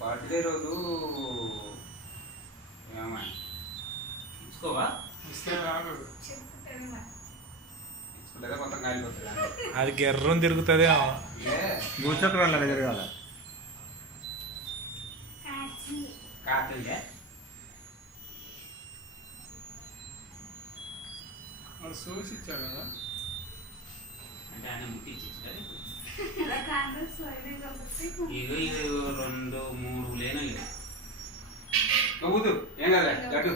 Birthday రోజు ఏమన్నా ఇచ్చుకోవా? ఇచ్చుకోలేదా మొత్తం కాలిపోతుంది. అది ఎర్రం తిరుగుతుంది భూచక్రాల తిరగాల కాకుండా వాడు సోర్స్ ఇచ్చాడు కదా అంటే ఆయన ముట్టించి ఇగో ఇది 2 3 లేను ఊదు ఏం కదా గట్టు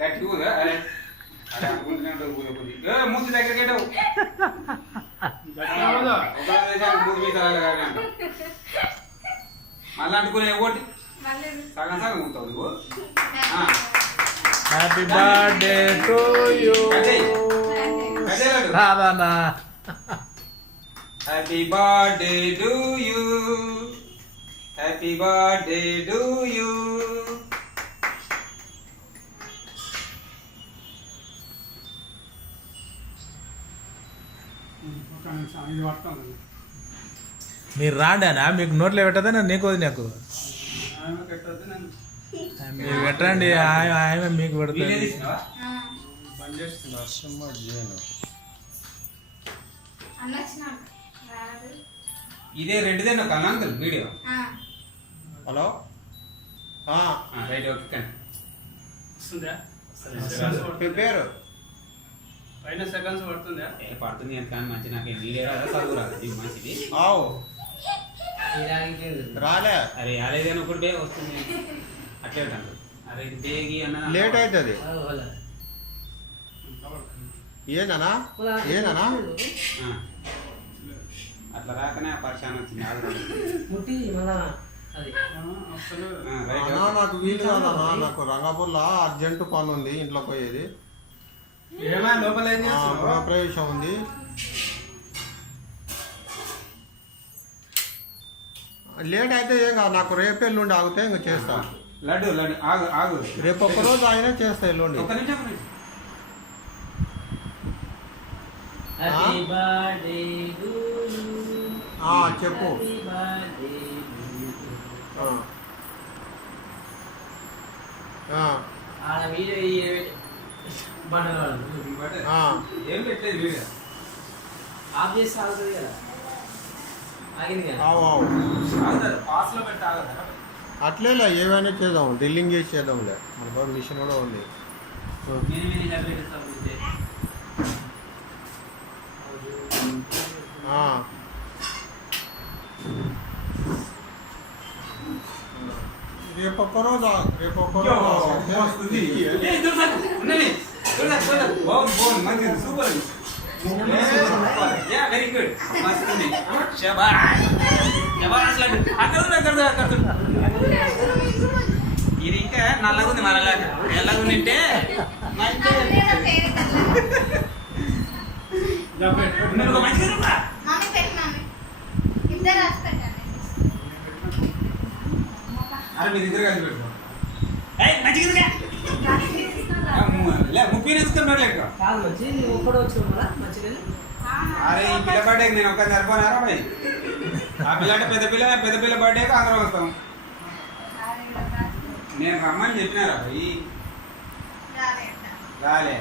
గట్టి ఊదా అరే అరే అనుకుంటూనే ఉంటుంది ఊద కొద్ది మూతి దగ్గర మూతి మీద మళ్ళీ అంటుకునే ఓటి సగం సగం ఊతావు నువ్వు. హ్యాపీ బర్త్డే టు యూ రాదన్నా. Happy birthday to you, happy birthday to you. ఇది పడతాం మీరు రాండానా మీకు నోట్లో పెట్టదా నీకు వద్దు నాకు పెట్టద్దు నన్ను మీరు పెట్టండి ఆయన మీకు వీడియో పెడుతుంది. తీసినావా? బంద్ చేస్తుంది ఇదే రెండుదేనా కన్నాంకల్ వీడియో. హలో రైట్ ఓకే కానీ వస్తుందా పేరు పైన సెకండ్స్ పడుతుందా పడుతుంది అని కానీ మంచి నాకు వీడియో రాదా చదువు రాదు ఇది మంచిది. ఆవు రాలే అరే అదేదైనా ఒకటి డే వస్తుంది అట్లే ఉంటాను. అరే ఇది బేగి అన్న లేట్ అవుతుంది ఏనా ఏనా అట్లా రాకనే ఆ పరిశాన్ వచ్చింది. అసలు అన్నా నాకు వీలు కాదన్నా, నాకు రంగాపూర్లో అర్జెంటు పని ఉంది, ఇంట్లో పోయేది ఏమైనా లోపల ఏం చేస్తున్నావు గృహప్రవేశం ఉంది. లేట్ అయితే ఏం కాదు, నాకు రేపు ఎల్లుండి ఆగితే ఇంక చేస్తా. లడ్డు లడ్డు ఆగు ఆగు రేపు ఒక్కరోజు అయినా చేస్తా ఎల్లుండి. ఒక్క నిమిషం ఒక్క నిమిషం. చెప్పు ఏం పెట్టలేదు వీడియో. ఆగుతారు పాస్ లో పెట్టి ఆగుతారా? అట్లేలే ఏమైనా చేద్దాం, డ్రిల్లింగ్ చేసి చేద్దాంలే, మన దగ్గర మిషన్ కూడా ఉంది. మినీ పెట్టేస్తాం. రేపు ఒక్కరోజు సూపర్ వెరీ గుడ్ మస్తు ఇది ఇంకా నల్లగుంది మనలాగా తెల్లగుంటే మంచిగా అరే మీ దగ్గర కలిసి పెట్టుకో మంచిగా ముప్పై వేసుకున్నాడు లెక్క. అరే ఈ పిల్ల బర్త్డేకి నేను ఒక్క సరిపోనారా భయ్? ఆ పిల్ల అంటే పెద్ద పిల్ల బర్త్డేకి అందరం వస్తాం. నేను రమ్మని చెప్పినారా భయ్? రాలే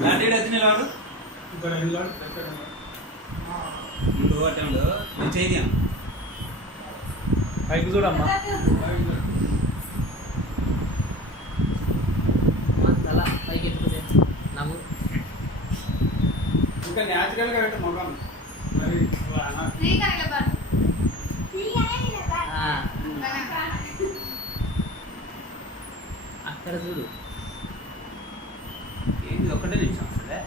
బర్త్డే వచ్చిన వాడు ఇక్కడ ముందు అటెండ్ నేను చేద్దాం. పైకి చూడమ్మా. ఇంకా న్యాచురల్ గా పెట్టు మొగం మరి అక్కడ చూడు ఏంది ఒక్కటే నిమిషం అసలే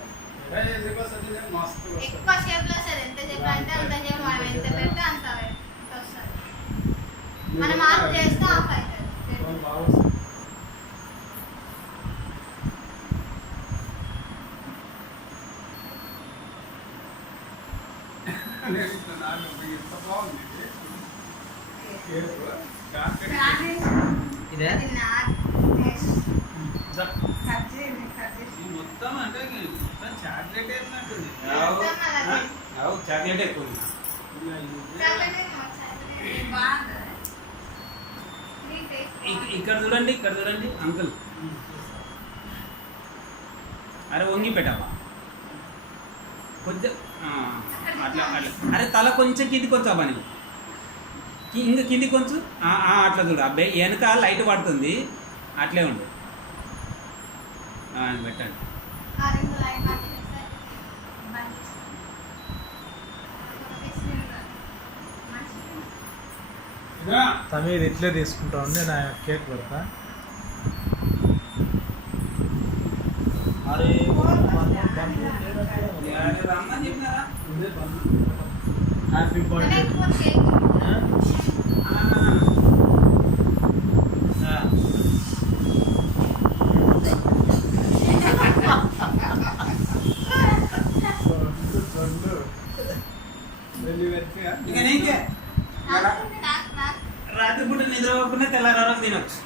మస్తు ఎక్కువ షేప్ లో వస్తుంది. ఎంత షేప్ అంటే అంత షేప్ మనం ఎంత పెడితే అంత వస్తుంది. మనం ఆఫ్ చేస్తే ఆఫ్ అవుతుంది. బాగా వస్తుంది. ఎంత బాగుంది ఇదే అది నా కట్ చేయి. మొత్తం అంటే చాక్లెట్ వేసినట్టుంది. చాక్లెట్ ఎక్కువ ఉంది. ఇక్కడ చూడండి, ఇక్కడ చూడండి అంకుల్. అరే వంగి పెట్టావా కొంచెం అట్లా అట్లా. అరే తల కొంచెం కింది కొంచెం పని ఇంకా కింది కొంచెం అట్లా చూడు. అబ్బాయి వెనక లైట్ పడుతుంది, అట్లే ఉండు. పెట్టండి. ఇదా తమీర్ ఇట్లే తీసుకుంటా ఉండి నా కేక్ పెడతా. అరే రమ్మని చెప్పినారా? Happy birthday. వెళ్ళి వెతిగా ఇక నీకే రాత్రి పూట నిద్ర పోకుండా తెల్లారం తినొచ్చు.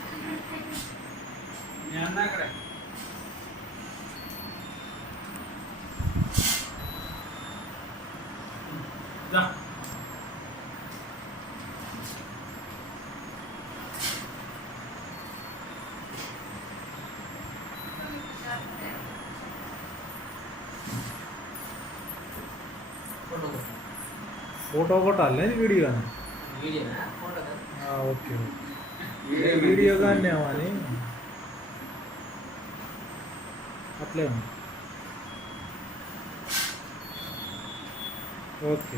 మీ అన్న అక్కడ ఫోటో కొట్టాలి వీడియో వీడియోనా ఫోటో కదా. ఓకే వీడియో కానీ అని అట్లే ఉంది. ఓకే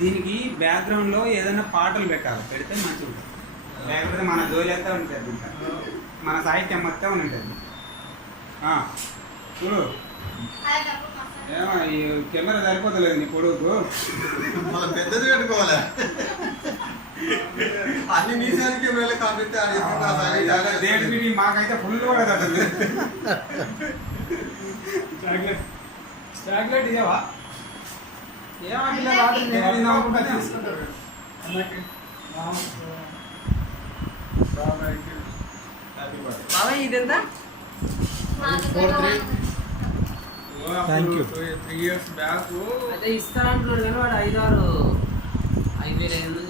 దీనికి బ్యాక్గ్రౌండ్ లో ఏదైనా పాటలు పెట్టాలి, పెడితే మంచిగా ఉంటుంది. లేకపోతే మన జోలితో ఉంటుంది, ఇంకా మన సాహిత్యం మొత్తం ఉంటుంది. చూడు ఏమో ఈ కెమెరా సరిపోతలేదు నీ పొడుగుకు. మళ్ళీ పెద్దది పెట్టుకోవాలి. అన్ని నీసానికి మేళ కాపితే దేని మీది మాకైతే ఫుల్ కూడా అసలు. చాక్లెట్ చాక్లెట్ ఇదేవా ఏమో పిల్ల రాత్రి నేను తిందామనుకుంటా. తీసుకుంటారు అన్నకి బాబాయ్కి హ్యాపీ బర్త్డే. బాబాయ్ ఇదెంత? 4-3. Thank you. 3 years బ్యాక్ అయితే ఇస్తానంటున్నాడు కానీ వాడు 5,500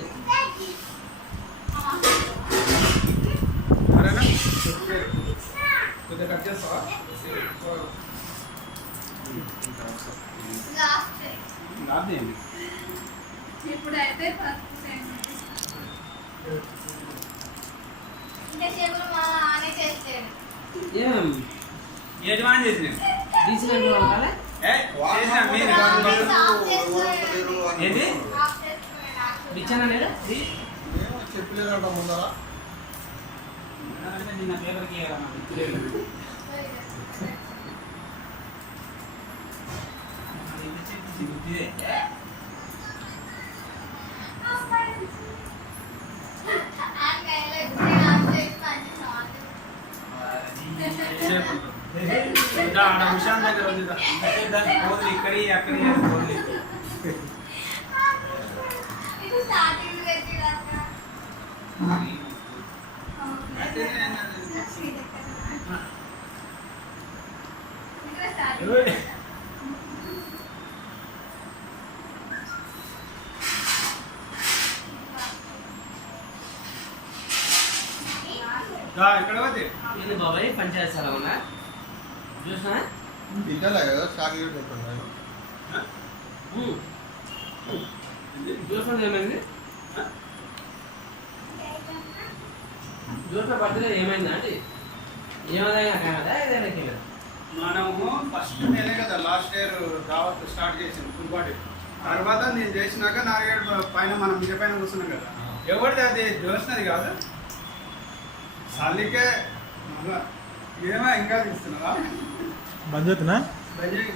మరేనా కొద్దిగా కట్ చేస్తావా? రాదేండి ఇప్పుడైతే ఇంతసేపు మా నానే చేసాడు. ఏం యజమాని చేసిన డీసెంట్ ఉండాలి. చేసిన మీరు ఏంటి బిచ్చనా నేను చెప్పలేదంట ముందర. నిన్న పేపర్కి విషయం దగ్గర ఉంది పోదులు ఇక్కడి అక్కడి పోదులు. ఇది స్టార్టింగ్ ఎక్కడ పోతే ఏంది బాబాయ్ పంచాయతీ స్థలం ఉన్నా చూసినా తింటలే కదా చాక్లెట్ పెట్టుకున్నాను. చూసిన ఏమైంది? చూసిన బర్త్డే ఏమైందా అండి? ఏమైనా కాదా ఏదైనా కదా? మనము ఫస్ట్ నేనే కదా లాస్ట్ ఇయర్ దావత్ స్టార్ట్ చేసాను ఫుల్ బాడీ. తర్వాత నేను చేసినాక 4 పైన మనం మిగ పైన కూర్చున్నాం కదా. ఎవరిది అది చూసినది కాదు సల్లికే ఏమో ఇంకా తీస్తున్నావా? బంద్ అవుతున్నా దయచేసి